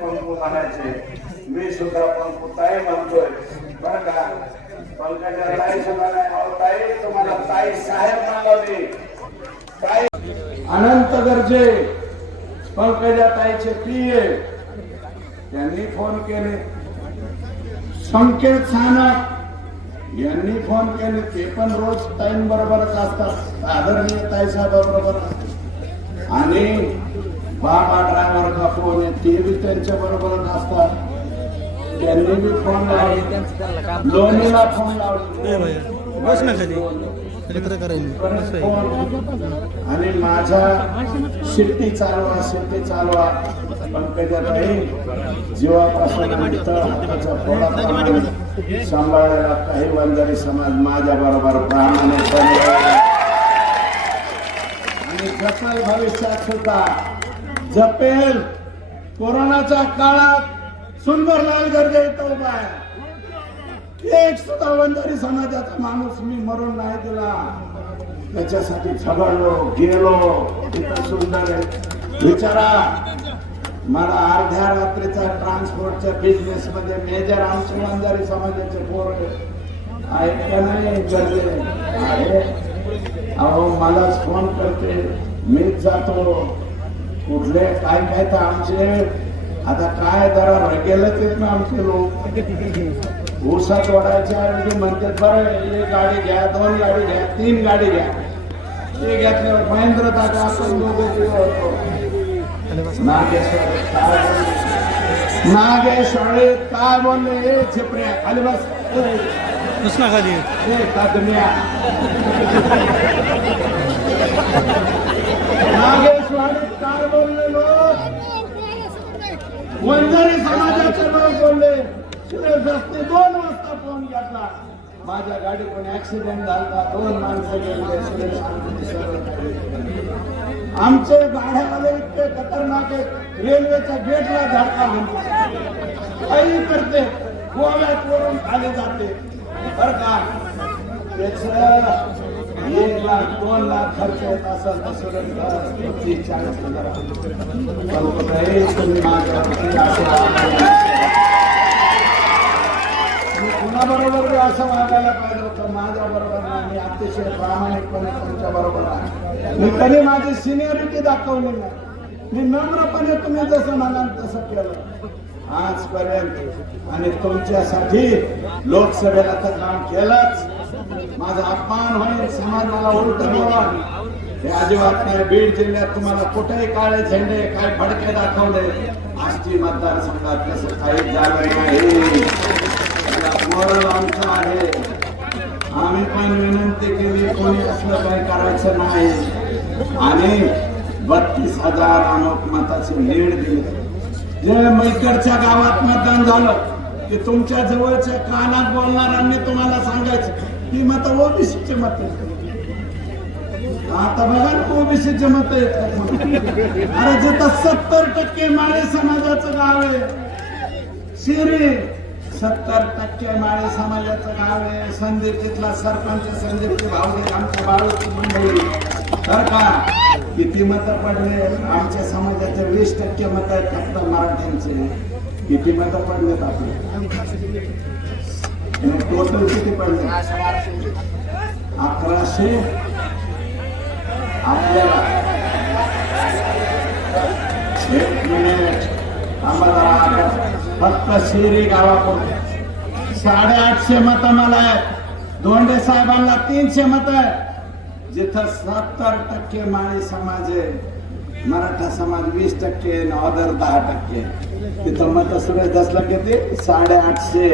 पंकू म्हणायचे मी सुद्धा पंकू ताई म्हणतोय. बर का? पंकजा ताई सुद्धा नाही. अहो ताई तुम्हाला ताई साहेब मानवली ताई. अनंत गरजे. पंकजा ताईचे प्रिय. यांनी फोन केले. संकेत सानक यांनी फोन केले. ते पण रोज ताईं बरोबरच असतात. आदरणीय ताईसाहेबाबरोबर आणि बाबा ड्रायव्हर का फोन आहे ते बी त्यांच्या बरोबरच असतात त्यांनी बी फोन लावले लोणीला फोन लावले आणि माझ्या शिट्टी चालवा शिट्टी चालवा. पंकजाताई जीवापासून हाताच्या पोळाप्रमाणे सांभाळायला काही वंजारी समाज माझ्या बरोबर प्रामाणिकपणे आणि जपेल भविष्यात सुद्धा. जपेल. कोरोनाच्या काळात सुंदरलाल गर्जे इथं उभा आहे. एक सुद्धा वंजारी समाजाचा माणूस मी मरून नाही दिला. त्याच्यासाठी झगडलो गेलो. इथं सुंदर आहे. विचारा. मला अर्ध्या रात्रीचा ट्रान्सपोर्टच्या बिझनेस मध्ये मेजर आमचे वंजारी समाजाचे पोर आहे का नाही गरजे अहो मलाच फोन करते. मीच जातो. कुठले काय काय तर आमचे आता काय जरा रगेलच आहेत ना आमचे लोक. ऊसात वाढायच्या ऐवजी म्हणतात बरं एक गाडी घ्या दोन गाडी घ्या तीन गाडी घ्या. ते घेतल्यावर महेंद्र दादा आपण दोघं नागेश्वर? नागेश्वरी काय बोलले? ए छिपऱ्या खाली बस. ए, बस ना खाली ए कादम्या नागेश्वरी काय बोलले लोक वंजारी समाजाचे लोक बोलले शिवशास्त्री दोन वाजता फोन घेतला. माझ्या गाडी कोणी ऍक्सिडेंट झाला दोन माणसं गेले सुरेश आमचे गाड्यावाले इतके खतरनाक आहेत. रेल्वेच्या गेटला धडका म्हणतात काही करते गोव्यात वरून खाली जाते. बर का? त्याच एक लाख दोन लाख खर्च येत असेल तर चाळीस हजार असं मी कुणाबरोबर बी असं मागायला पाहिजे होतं माझ्या बरोबर नाही अतिशय प्रामाणिकपणे तुमच्या बरोबर आहे. मी कधी माझी सिनियरिटी दाखवली नाही. मी नम्रपणे तुम्ही जसं म्हणाल तसं केलं. आजपर्यंत आणि तुमच्यासाठी लोकसभेला तर काम केलंच. माझा अपमान होईल समाजाला उलट बोलाल. हे अजिबात नाही बीड जिल्ह्यात तुम्हाला कुठेही काळे झेंडे काय फडके दाखवले. आजची मतदारसंघात तसं काही झालं नाही. मोरल आमचं आहे. आम्ही पण विनंती केली कोणी असलं काही करायचं नाही. आणि बत्तीस हजार अनोख मताची लीड दिली. जे मैकडच्या गावात मतदान झालं ते तुमच्या जवळच्या कानात बोलणाऱ्यांनी तुम्हाला सांगायचं. ती माता ओबीसीचे मत आता बघा ना ओबीसीचे मत अरे जिथं सत्तर टक्के माळे समाजाचं गाव आहे शिरी सत्तर टक्के माळे समाजाचं गाव आहे. संदीप तिथला सरपंच संदीप भावले आमच्या बाळूची मंडळी. तर का? किती मत पडले? आमच्या समाजाचे वीस टक्के मत आहेत फक्त मराठ्यांचे. किती मत पडलेत आपले? टोटल किती पडले अकराशे आपल्याला एक मिनिट आम्हाला फक्त शिरी गावाकडून साडेआठशे मत मला आहेत. दोंडे साहेबांना तीनशे मत आहे जिथं सत्तर टक्के माळी समाज आहे. मराठा समाज वीस टक्के आणि अदर दहा टक्के. तिथं मत सुरेश दसला किती साडेआठशे.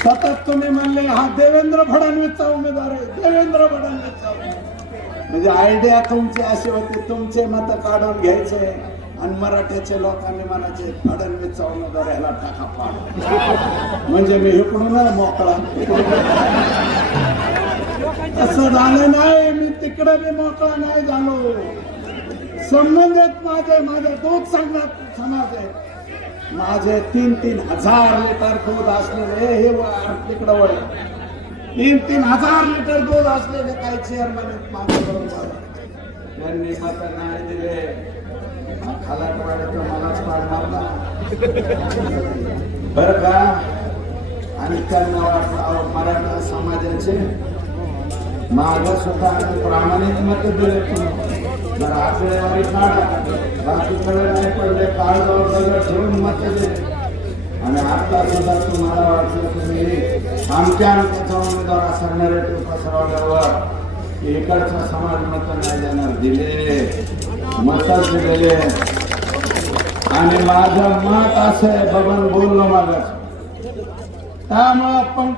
सतत तुम्ही म्हणले हा देवेंद्र फडणवीसचा उमेदवार आहे देवेंद्र फडणवीसचा म्हणजे आयडिया तुमची अशी होती तुमचे मत काढून घ्यायचे आणि मराठ्याचे लोकांनी म्हणायचे फडणवीसचा उमेदवार ह्याला टाका पाड म्हणजे मी इकडून मोकळा असं झालं नाही मी तिकडे मी मोकळा. नाही झालो संबंधित माझे माझ्या दूध संघात समाज आहे माझे तीन तीन हजार लिटर दूध असलेले हे वर तिकडं वळ. तीन तीन हजार लिटर दूध असलेले काही चेअरमॅन आहेत त्यांनी मत नाही दिले. खालाटवाड्याचा मलाच पाड मारला. बर का? आणि त्यांना वाटलं मराठा समाजाचे माझं सुद्धा प्रामाणिक मत दिले तुम्ही जर आकडेवारी काढा नाही पडले काळ दगड ठेवून मत दिले आणि आता सुद्धा तुम्हाला वाटलं तुम्ही आमच्या आमच्याचा उमेदवार असा नरेटिव्ह पसरवल्यावर इकडचा समाज मत नाही देणार दिले मतच दिलेले आणि माझं मत असं आहे बघून बोललो मागास त्यामुळं पण